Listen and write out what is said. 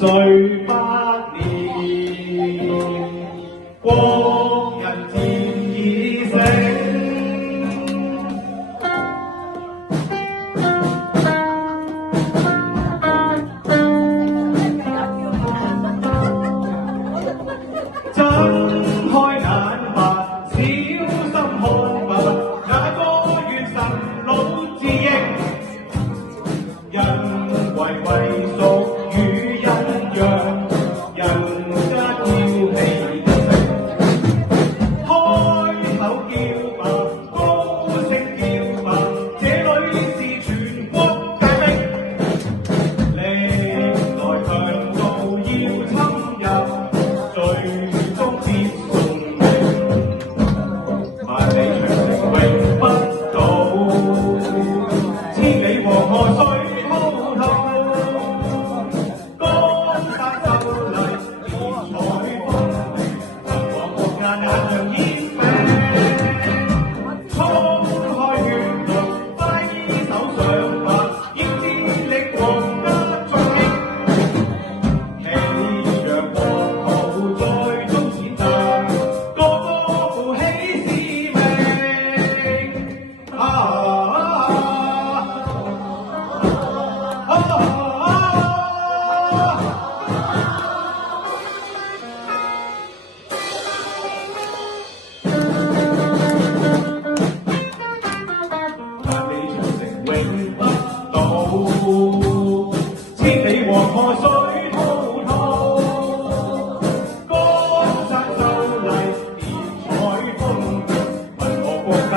歲百年，國人漸已醒。睜開眼吧，小心看吧，那個元神老自認，人為屬與陰陽，人家叫氣定。開口叫吧，高聲叫吧，這裏是全國大兵，歷來強盜要侵入。最終必送命，萬里長城永不倒，千里黃河水滔滔，江山秀麗，錢財豐盛，神往國家眼亮煙明，衝開血路，快啲手上吧，要致力皇家中興。永不倒，千里黃河水滔滔，江山秀麗，錢財豐盛，民和國家